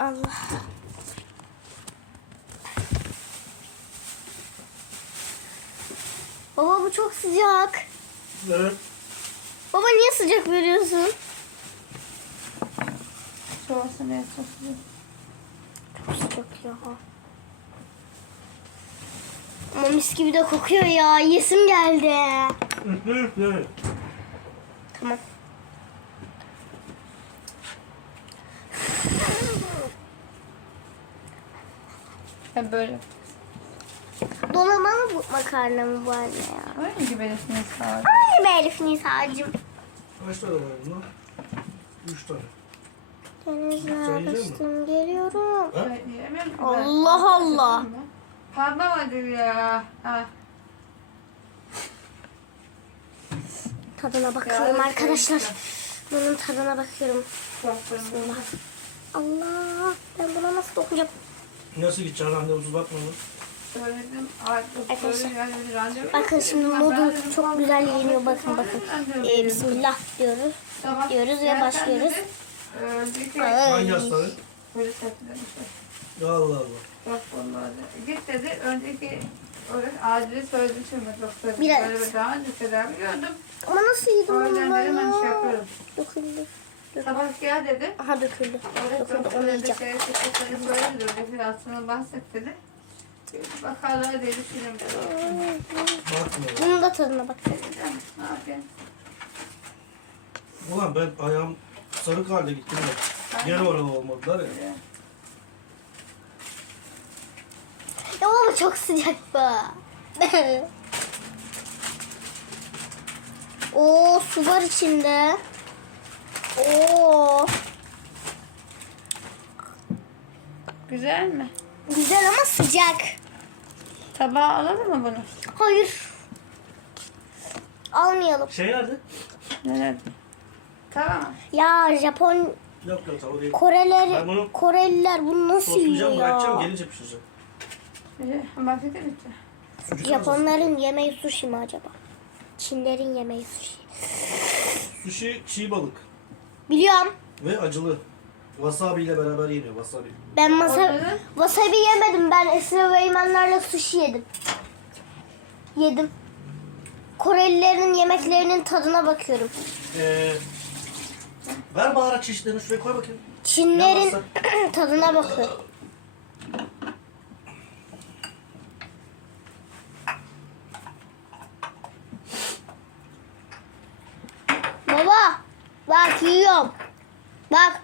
Allah. Baba bu çok sıcak. Evet. Baba niye sıcak veriyorsun? Soğusun diye sosuyor. Çok sıcak ya. Ama mis gibi de kokuyor ya. Yesim geldi. Tamam. Ha böyle. Dolama mı bu makarna mı bu anne ya? Öyle gibi resmini sağ Ay be Elif Nisa'cığım. Kaç tane var bunda? Üç tane. Denizle açtım geliyorum. Ha? Allah Allah. Patlamadı ya. Ha. Tadına bakıyorum Ya, arkadaşlar. evet. Bunun tadına bakıyorum. Allah. Ben buna nasıl dokunacağım? Nasıl gideceksin randevusuz bakma mı? Söyledim. Arkadaşlar, Bakın şimdi modum çok güzel yeniyor. Bakın bakın. Ee, bismillah diyoruz. Diyoruz ve başlıyoruz. e, şey Ay. Hangi demişler. Allah Allah. Yok onlarda. Git dedi. Önceki öyle acili söyledi şimdi doktor. Biraz. Böyle bir daha önce tedavi gördüm. Ama nasıl yedim O bunu yüzden ben dedim ben şey ya? yapıyorum. Döküldü. Sabah gel dedi. Aha döküldü. Evet, Döküldü onu yiyeceğim. şey, şey, söyledi. Referansını bahset dedi. Bakarlar dedi film dedi. Bakma. Bunun da tadına bak. Dedim, Ne yapayım? Ulan ben ayağım sarık halde gittim de. Gene oralı olmadılar ya. Baba çok sıcak bu. Oo su var içinde. Oo Güzel mi? güzel ama sıcak. Tabağa alalım mı bunu? Hayır. Almayalım. Şey nerede? Nerede? Tamam. Ya Japon Yok yok o değil. Ben Koreler bunu Koreliler bunu nasıl yiyor Soslayacağım bırakacağım ya? gelince pişireceğim. Misin? Sucuk Japonların yemeği sushi mi acaba? Çinlerin yemeği sushi. Sushi çiğ balık Biliyorum. ve acılı. Wasabi ile beraber yeniyor wasabi. Ben masa Onları- wasabi yemedim. Ben Esra ve Eymenlerle sushi yedim. Yedim. Korelilerin yemeklerinin tadına bakıyorum. Ee, ver baharat çeşitlerini şuraya koy bakayım. Çinlerin tadına bakıyorum. Baba, bak yiyorum. Bak,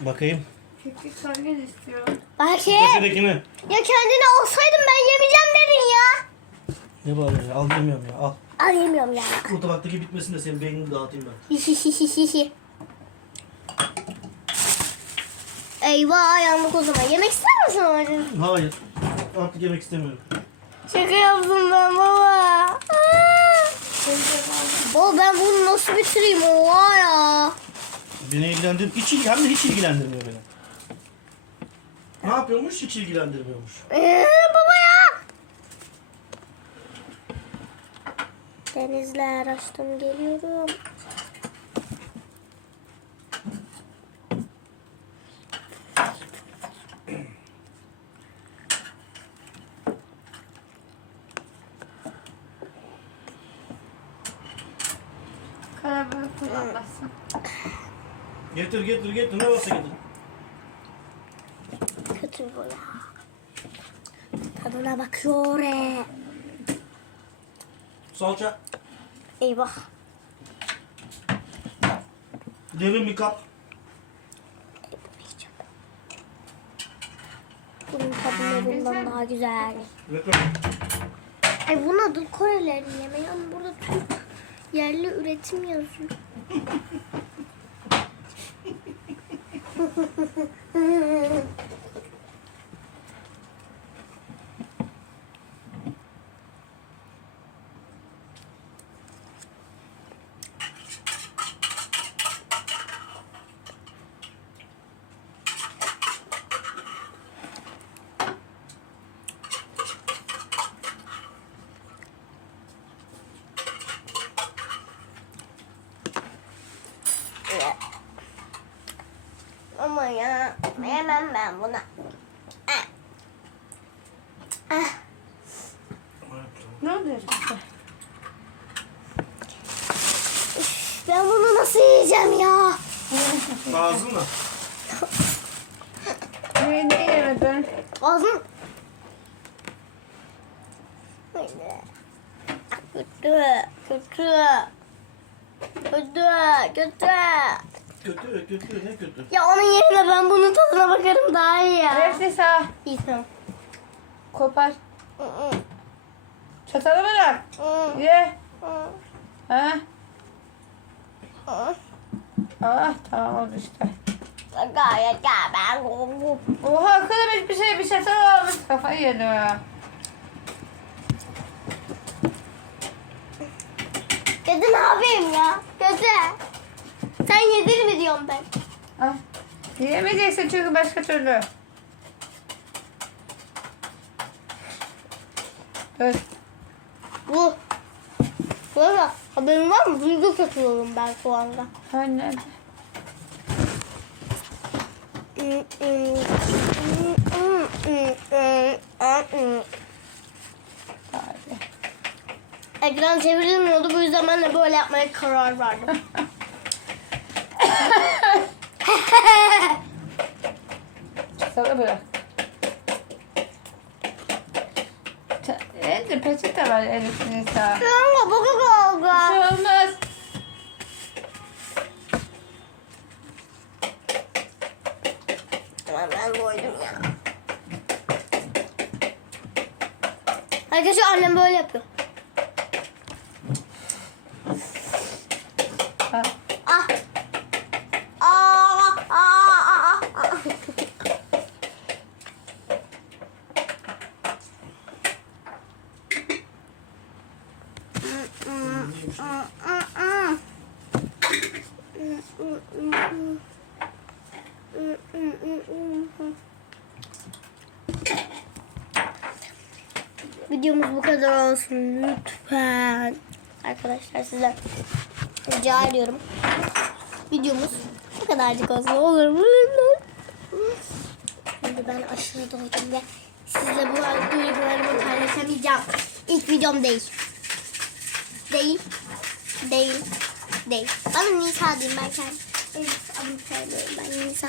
Bakayım. Küçük sargen istiyorum. bakayım. Köşedekini. Ya kendine alsaydın ben yemeyeceğim dedin ya. Ne bağırıyorsun ya? Al demiyorum ya al. Al yemiyorum ya. Bu tabaktaki bitmesin de senin beynini dağıtayım ben. Hihihihihi. Eyvah yandık o zaman. Yemek ister misin? Hayır. Artık yemek istemiyorum. Şaka yaptım ben baba. Baba ben bunu nasıl bitireyim oha ya. Beni ilgilendir, hiç il- hem de hiç ilgilendirmiyor beni. Ne yapıyormuş? Hiç ilgilendirmiyormuş. Ee, baba ya. Denizler açtım geliyorum. Getir getir getir ne varsa getir. Kötü bu ya. Tadına bakıyor. e. Salça. Eyvah. Derin bir kap. Bunun tadı bundan daha güzel. Reklam. Ay bunun adı Korelerin yemeği ama burada Türk Yerli üretim yazıyor. ben buna. Ah. Ah. Ne oluyor? Ben bunu nasıl yiyeceğim ya? Ağzınla. Ne, ne yemedin? Ağzım. Kötü, kötü. Kötü, kötü. Kötü kötü ne kötü. Ya onun yerine ben bunun tadına bakarım daha iyi ya. Hepsi sağ. İyi tamam. Kopar. Çatalı bırak. Ye. Ha? Ah tamam oldu işte. Gayet ya ben bu. Oha kızım hiçbir şey bir şey olmuş. Kafayı yedi. Dede ne yapayım ya? Dede. Sen yedir mi diyorum ben. Ah. Yiyemeyeceksin çünkü başka türlü. Dur. Bu. Bu arada haberin var mı? Duygu satıyorum ben şu anda. Anne. Ekran çevrilmiyordu bu yüzden ben de böyle yapmaya karar verdim. Çatalı bırak. Elde peçete var Elif'in sağ. Kanka baka Bir şey olmaz. Tamam ben koydum ya. Arkadaşlar annem böyle yapıyor. Ha. Ah. Ah, ah, ah, ah, ah. Videomuz bu kadar olsun lütfen. Arkadaşlar size rica ediyorum. Videomuz bu kadarcık olsun olur mu? Şimdi ben aşırı doydum ve sizle bu duygularımı paylaşamayacağım. İlk videom değil. Değil. Değil. Değil. Bana Nisa diyeyim ben kendim. Evet, ben Nisa.